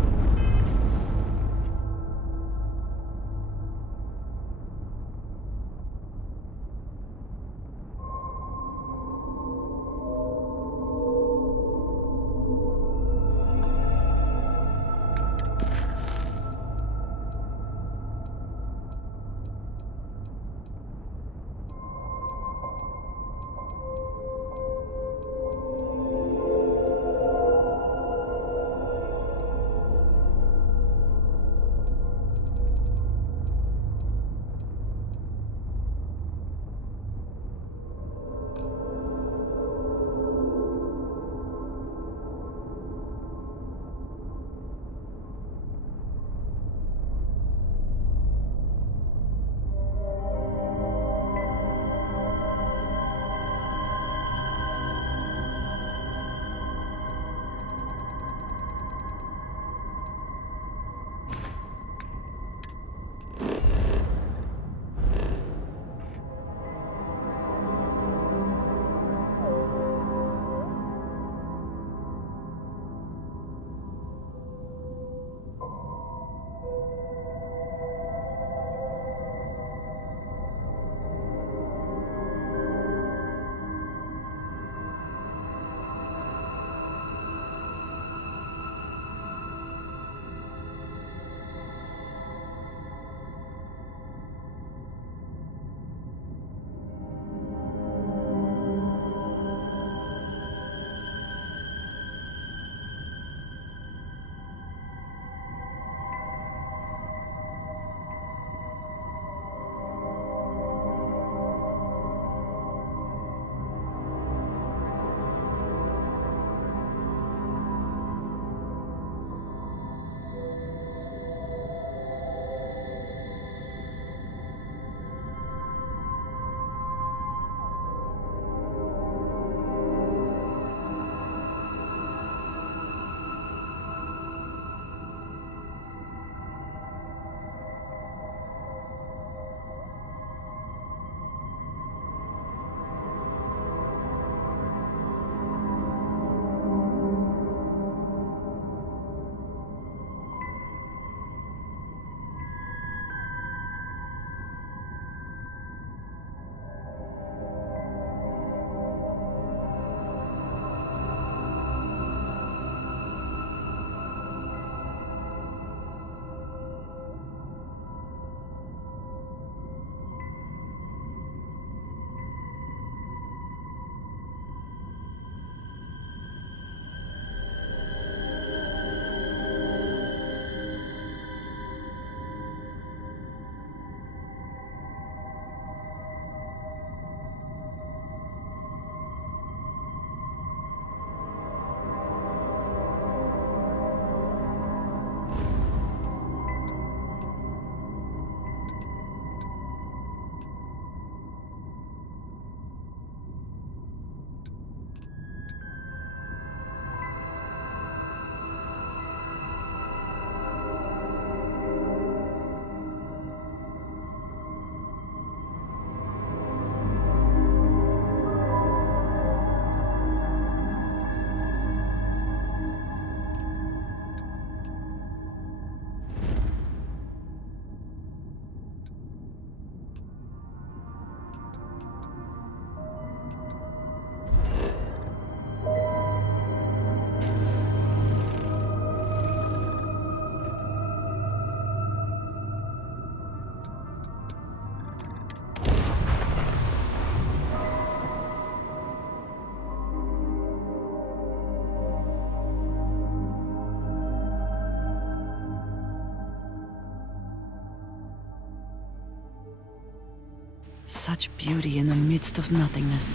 Such beauty in the midst of nothingness.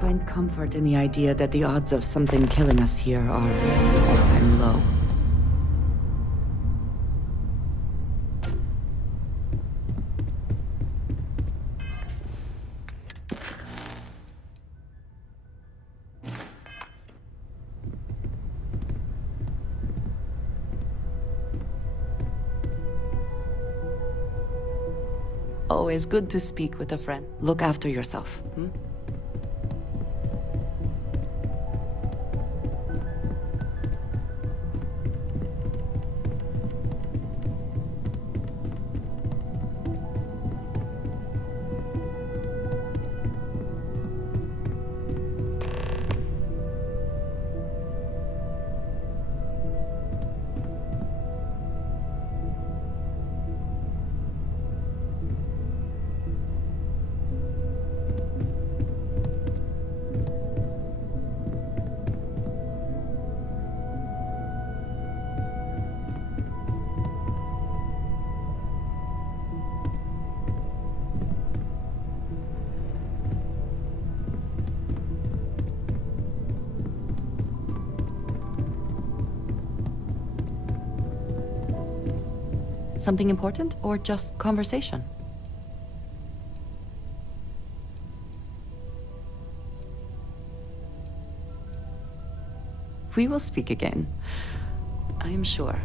Find comfort in the idea that the odds of something killing us here are at an all-time low. Always good to speak with a friend. Look after yourself. Something important or just conversation? We will speak again, I am sure.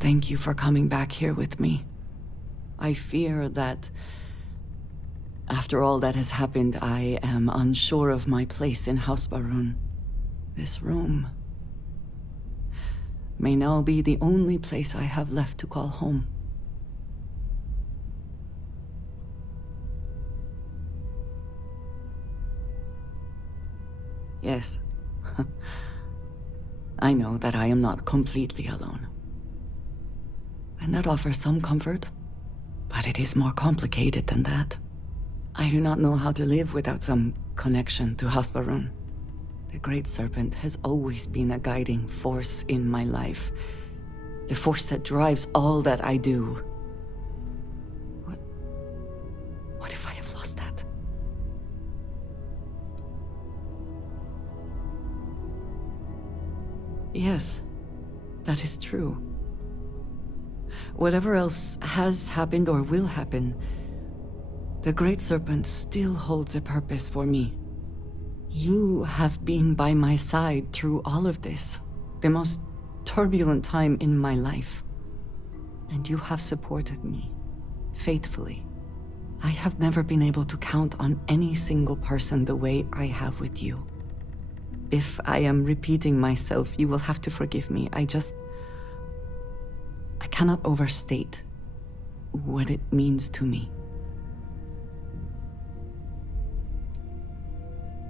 Thank you for coming back here with me. I fear that after all that has happened, I am unsure of my place in House Barun. This room may now be the only place I have left to call home. Yes, I know that I am not completely alone. And that offers some comfort, but it is more complicated than that. I do not know how to live without some connection to House Barun. The Great Serpent has always been a guiding force in my life. The force that drives all that I do. What if I have lost that? Yes, that is true. Whatever else has happened or will happen, the Great Serpent still holds a purpose for me. You have been by my side through all of this, the most turbulent time in my life. And you have supported me, faithfully. I have never been able to count on any single person the way I have with you. If I am repeating myself, you will have to forgive me. I cannot overstate what it means to me.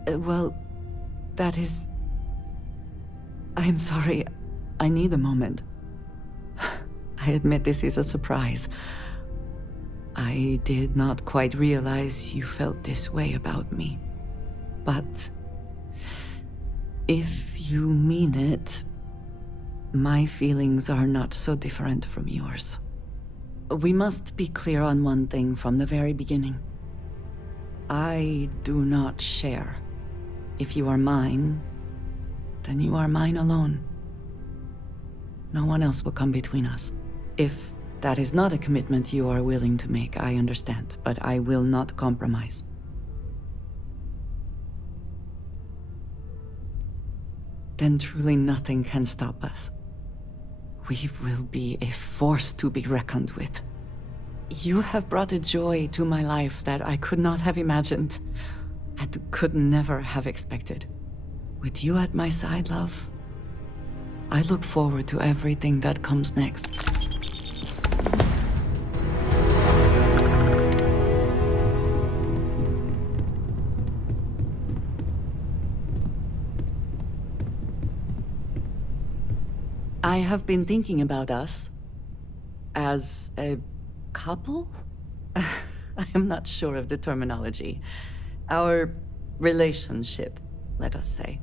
Well, that is... I am sorry. I need a moment. I admit this is a surprise. I did not quite realize you felt this way about me. But if you mean it, my feelings are not so different from yours. We must be clear on one thing from the very beginning. I do not share. If you are mine, then you are mine alone. No one else will come between us. If that is not a commitment you are willing to make, I understand, but I will not compromise. Then truly nothing can stop us. We will be a force to be reckoned with. You have brought a joy to my life that I could not have imagined, and could never have expected. With you at my side, love, I look forward to everything that comes next. I have been thinking about us as a couple? I am not sure of the terminology. Our relationship, let us say.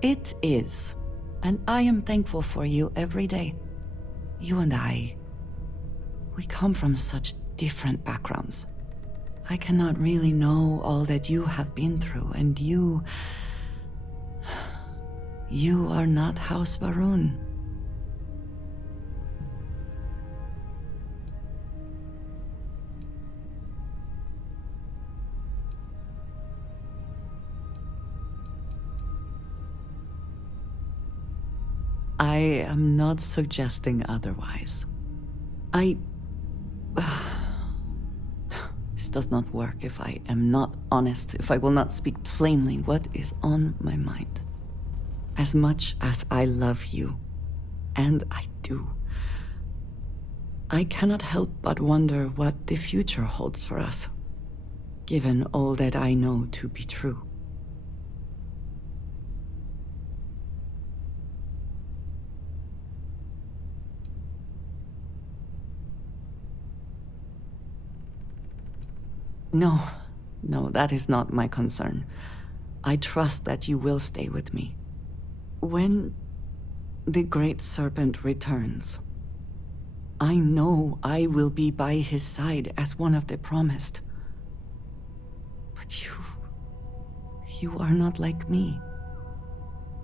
It is, and I am thankful for you every day. You and I, we come from such different backgrounds. I cannot really know all that you have been through, and you are not House Barun. I am not suggesting otherwise. I This does not work if I am not honest, if I will not speak plainly what is on my mind. As much as I love you, and I do, I cannot help but wonder what the future holds for us, given all that I know to be true. No, that is not my concern. I trust that you will stay with me. When the Great Serpent returns, I know I will be by his side as one of the promised. But you are not like me.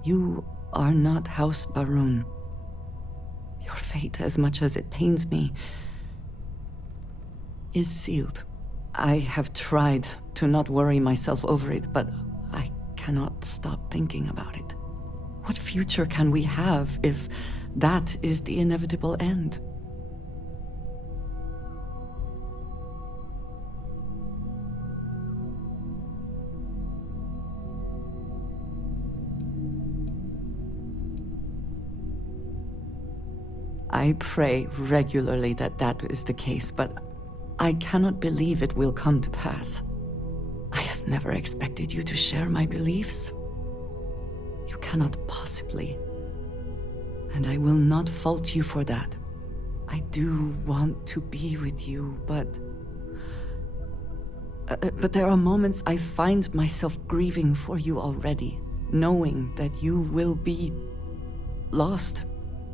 You are not House Barun. Your fate, as much as it pains me, is sealed. I have tried to not worry myself over it, but I cannot stop thinking about it. What future can we have if that is the inevitable end? I pray regularly that that is the case, but I cannot believe it will come to pass. I have never expected you to share my beliefs. You cannot possibly. And I will not fault you for that. I do want to be with you, but there are moments I find myself grieving for you already, knowing that you will be lost.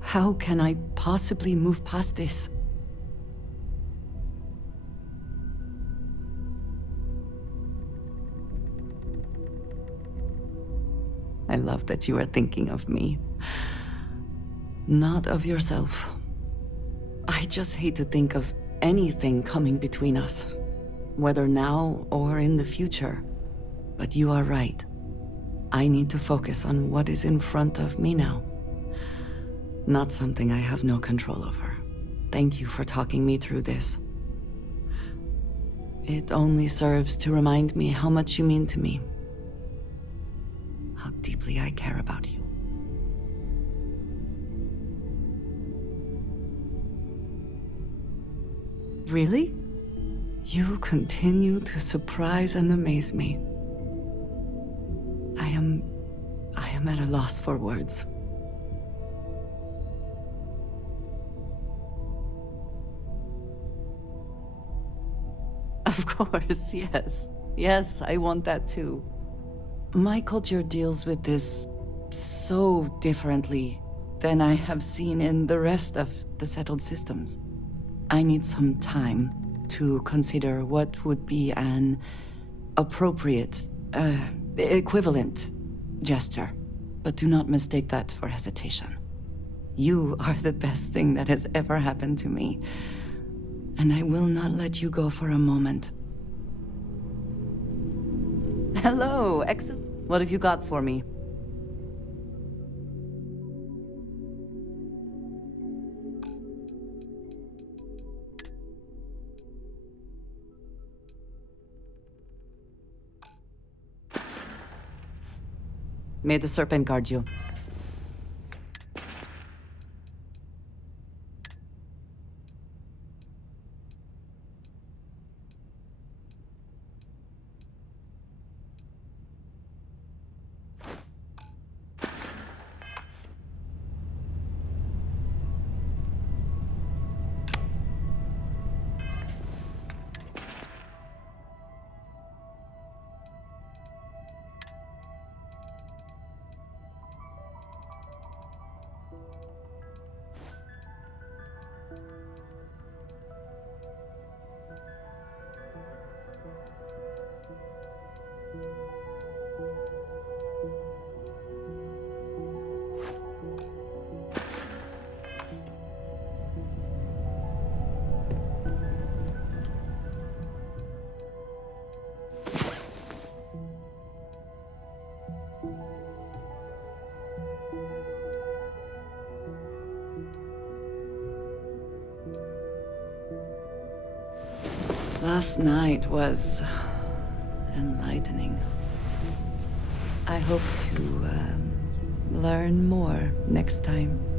How can I possibly move past this? I love that you are thinking of me, not of yourself. I just hate to think of anything coming between us, whether now or in the future. But you are right. I need to focus on what is in front of me now, not something I have no control over. Thank you for talking me through this. It only serves to remind me how much you mean to me. How deeply I care about you. Really? You continue to surprise and amaze me. I am at a loss for words. Of course, yes. Yes, I want that too. My culture deals with this so differently than I have seen in the rest of the settled systems. I need some time to consider what would be an appropriate, equivalent gesture. But do not mistake that for hesitation. You are the best thing that has ever happened to me, and I will not let you go for a moment. Hello, excellent. What have you got for me? May the serpent guard you. Last night was enlightening. I hope to learn more next time.